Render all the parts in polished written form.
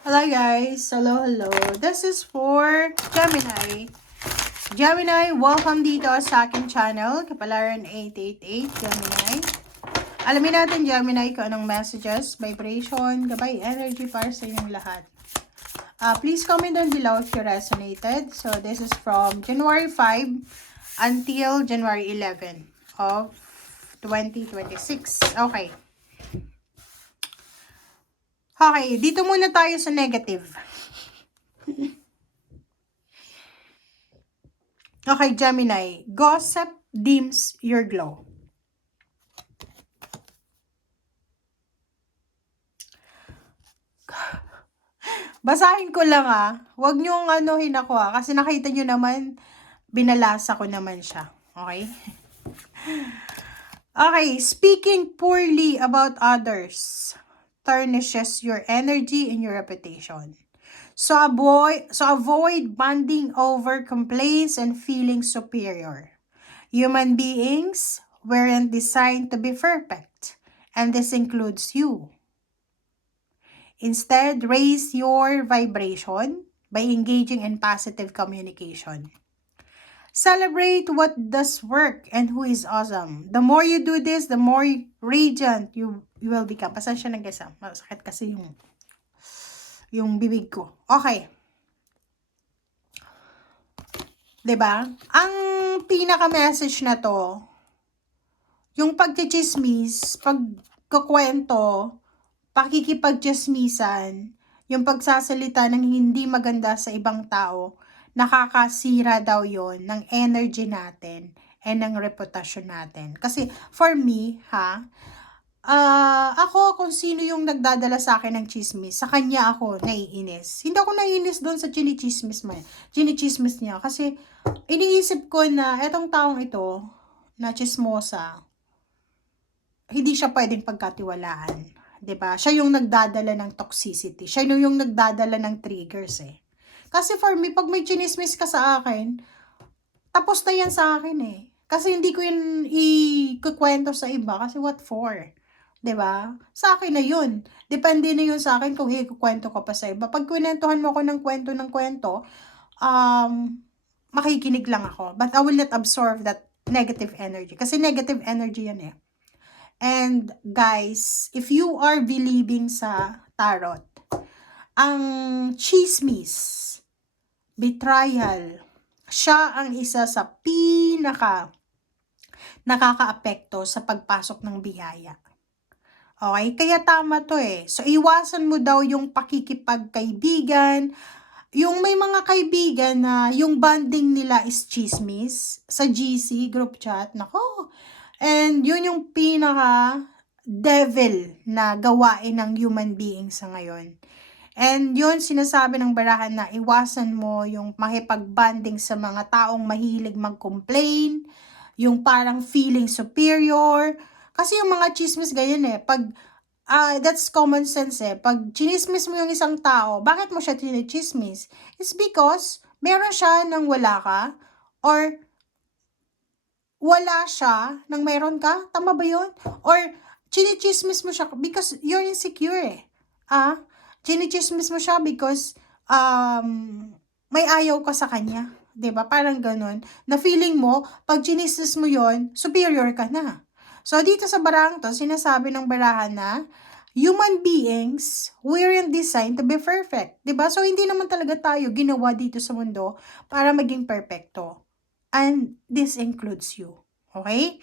Hello guys, hello. This is for Gemini. Gemini, welcome dito sa aking channel, Kapalaran 888 Gemini. Alamin natin Gemini kung anong messages, vibration, gabay, energy para sa inyong lahat. Please comment down below if you resonated. So this is from January 5 until January 11 of 2026. Okay, dito muna tayo sa negative. Okay, Gemini. Gossip dims your glow. Basahin ko lang Huwag niyong anuhin ako kasi nakita niyo naman, binalasa ko naman siya. Okay? Okay, speaking poorly about others tarnishes your energy and your reputation. So avoid bonding over complaints and feeling superior. Human beings weren't designed to be perfect, and this includes you. Instead, raise your vibration by engaging in positive communication. Celebrate what does work and who is awesome. The more you do this, the more radiant you will become. Pasensya na guys masakit kasi yung bibig ko. Okay. 'Di ba? Ang pinaka-message na to, yung pagchichismis, pagkukwento, pakikipagchismisan, yung pagsasalita ng hindi maganda sa ibang tao, nakakasira daw yon ng energy natin and ng reputasyon natin. Kasi for me, ako kung sino yung nagdadala sa akin ng chismis, sa kanya ako naiinis. Hindi ako naiinis doon sa chinichismis niya. Kasi iniisip ko na etong taong ito, na chismosa, hindi siya pwedeng pagkatiwalaan. 'Di ba? Siya yung nagdadala ng toxicity. Siya yung nagdadala ng triggers Kasi for me, pag may chinismis ka sa akin, tapos na yan sa akin Kasi hindi ko yun ikukwento sa iba. Kasi what for? 'Di ba? Sa akin na yun. Depende na yun sa akin kung ikukwento ko pa sa iba. Pag kwentuhan mo ako ng kwento, makikinig lang ako. But I will not absorb that negative energy. Kasi negative energy yan And guys, if you are believing sa tarot, ang chismis, betrayal, siya ang isa sa nakakaapekto sa pagpasok ng biyaya. Okay? Kaya tama to So, iwasan mo daw yung pakikipagkaibigan, yung may mga kaibigan na yung bonding nila is chismis sa GC, group chat. Nako, and yun yung pinaka-devil na gawain ng human being sa ngayon. And yun, sinasabi ng barahan na iwasan mo yung makipag-bonding sa mga taong mahilig mag-complain, yung parang feeling superior. Kasi yung mga chismis ganyan pag, that's common sense Pag chinismis mo yung isang tao, bakit mo siya chinismis? It's because meron siya nang wala ka, or wala siya nang mayroon ka? Tama ba yun? Or chinichismis mo siya because you're insecure chinichismis mo siya because may ayaw ka sa kanya. 'Di ba? Parang ganun. Na feeling mo, pag chinismis mo yon, superior ka na. So, dito sa barang to, sinasabi ng barahan na human beings weren't designed to be perfect. 'Di ba? So, hindi naman talaga tayo ginawa dito sa mundo para maging perfecto. And this includes you. Okay?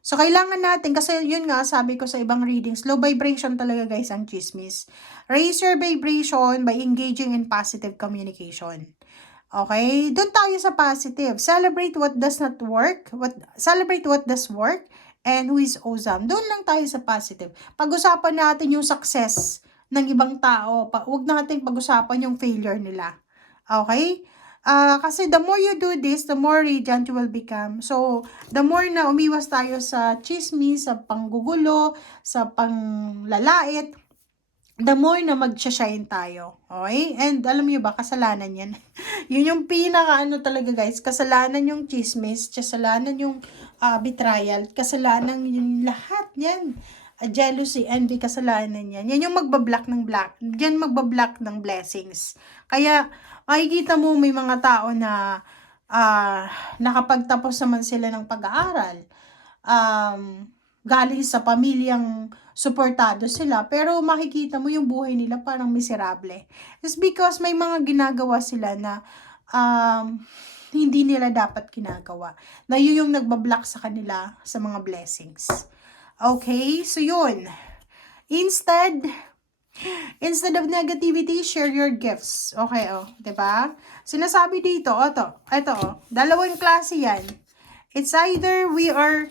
So, kailangan natin, kasi yun nga, sabi ko sa ibang readings, low vibration talaga guys ang chismis. Raise your vibration by engaging in positive communication. Okay? Doon tayo sa positive. Celebrate what does not work. Celebrate what does work and who is awesome. Doon lang tayo sa positive. Pag-usapan natin yung success ng ibang tao. Huwag natin pag-usapan yung failure nila. Okay? Kasi the more you do this, the more radiant you will become. So, the more na umiwas tayo sa chismis, sa panggugulo, sa panglalait, the more na mag-shine tayo. Okay? And alam niyo ba, kasalanan yan. Yun yung talaga guys, kasalanan yung chismis, kasalanan yung betrayal, kasalanan yung lahat yan. jealousy, envy, kasalanan yan. Yan yung magbablock ng yan magbablock ng blessings. Kaya, makikita mo may mga tao na nakapagtapos naman sila ng pag-aaral. Galing sa pamilyang suportado sila, pero makikita mo yung buhay nila parang miserable. It's because may mga ginagawa sila na hindi nila dapat ginagawa. Na yun yung nagbablock sa kanila sa mga blessings. Okay, so yun. Instead of negativity, share your gifts. Okay, diba? Sinasabi dito, ito, dalawang klase yan. It's either we are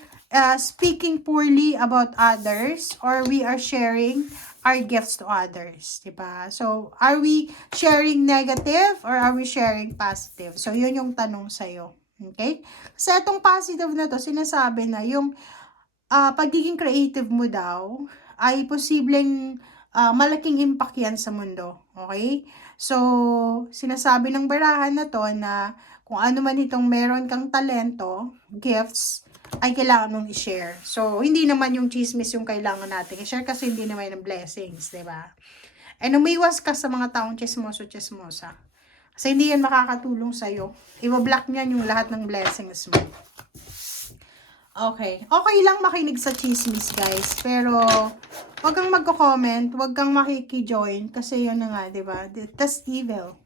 speaking poorly about others or we are sharing our gifts to others, diba? So, are we sharing negative or are we sharing positive? So, yun yung tanong sa'yo. Okay? Sa itong positive na to, sinasabi na yung pagiging creative mo daw ay posibleng malaking impact yan sa mundo. Okay? So, sinasabi ng barahan na to na kung ano man itong meron kang talento, gifts, ay kailangan mong i-share. So, hindi naman yung chismis yung kailangan natin i-share kasi hindi naman yung blessings, diba? And umiwas ka sa mga taong chismoso-chismosa. Kasi hindi yan makakatulong sa'yo. Iba-block niyan yung lahat ng blessings mo. Okay. Okay lang makinig sa chismis, guys. Pero, wag kang magko-comment, wag kang makiki-join. Kasi yun na nga, diba? That's evil.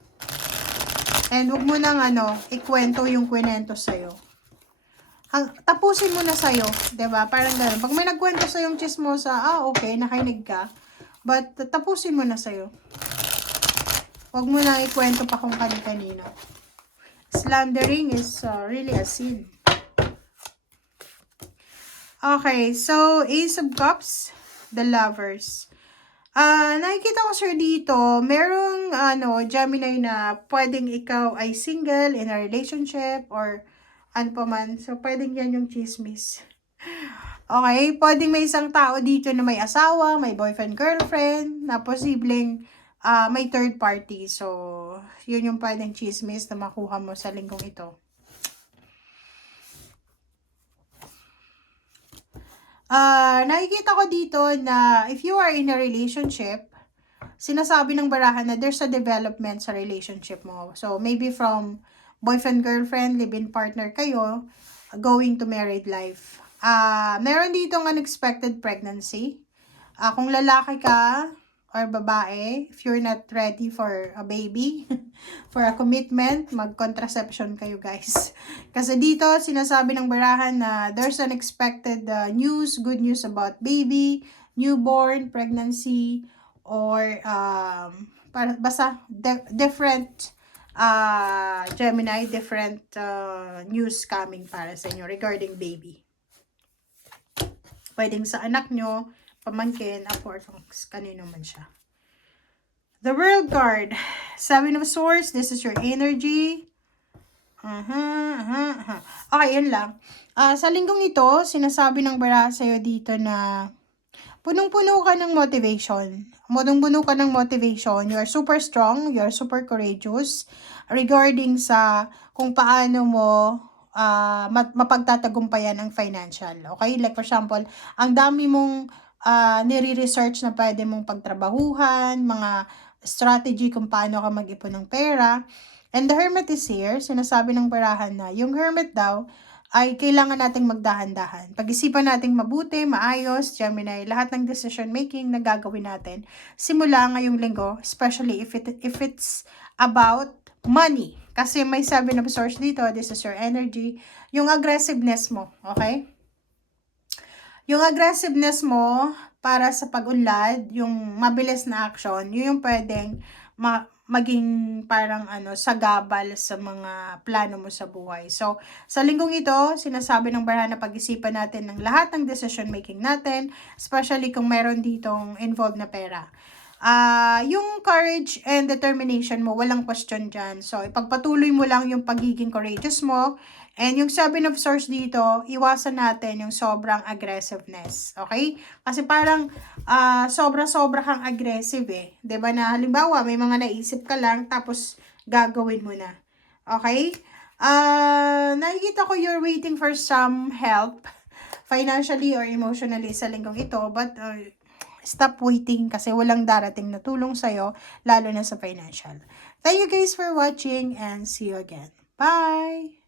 And wag mo nang, ikwento yung kwento sa'yo. Tapusin mo na sa'yo, diba? Parang gano'n. Pag may nagkwento sa'yong chismosa, okay, nakinig ka. But, tapusin mo na sa'yo. Wag mo nang ikwento pa kung kanino. Slandering is really a sin. Okay, so Ace of Cups, the Lovers. Nakikita ko sir dito, merong Gemini na pwedeng ikaw ay single in a relationship or ano pa man. So, pwedeng yan yung chismis. Okay, pwedeng may isang tao dito na may asawa, may boyfriend, girlfriend, na posibleng may third party. So, yun yung pwedeng chismis na makuha mo sa linggong ito. Nakikita ko dito na if you are in a relationship, sinasabi ng barahan na there's a development sa relationship mo. So, maybe from boyfriend, girlfriend, live-in partner kayo, going to married life. Meron ditong unexpected pregnancy. Kung lalaki ka or babae, if you're not ready for a baby, for a commitment, mag-contraception kayo, guys. Kasi dito, sinasabi ng barahan na there's unexpected news, good news about baby, newborn, pregnancy, or basta different Gemini, different news coming para sa inyo regarding baby. Pwedeng sa anak nyo, pamangkin, or kanino man siya. The World card. 7 of Swords. This is your energy. Okay, yun lang. Sa linggong ito, sinasabi ng baraha sa'yo dito na punong-puno ka ng motivation. Punong-puno ka ng motivation. You are super strong. You are super courageous. Regarding sa kung paano mo mapagtatagumpayan ang financial. Okay? Like for example, ang dami mong nire-research na pwede mong pagtrabahuhan, mga strategy kung paano ka mag-ipon ng pera. And the Hermit is here. Sinasabi ng barahan na yung Hermit daw ay kailangan nating magdahan-dahan. Pag-isipan nating mabuti, maayos, Gemini, lahat ng decision making na gagawin natin simula ngayong linggo, especially if it's about money. Kasi may 7 of Swords dito, this is your energy, yung aggressiveness mo, okay? Yung aggressiveness mo para sa pag-unlad, yung mabilis na action, yun yung pwedeng maging parang sagabal sa mga plano mo sa buhay. So, sa linggong ito, sinasabi ng barahan na pag-isipan natin ng lahat ng decision making natin, especially kung meron ditong involved na pera. Yung courage and determination mo, walang question dyan. So, ipagpatuloy mo lang yung pagiging courageous mo. And yung 7 of Swords dito, iwasan natin yung sobrang aggressiveness. Okay? Kasi parang sobra-sobra kang aggressive eh. 'Di ba na halimbawa, may mga naisip ka lang, tapos gagawin mo na. Okay? Nakikita ko you're waiting for some help financially or emotionally sa linggong ito, but stop waiting kasi walang darating na tulong sa'yo, lalo na sa financial. Thank you guys for watching and see you again. Bye!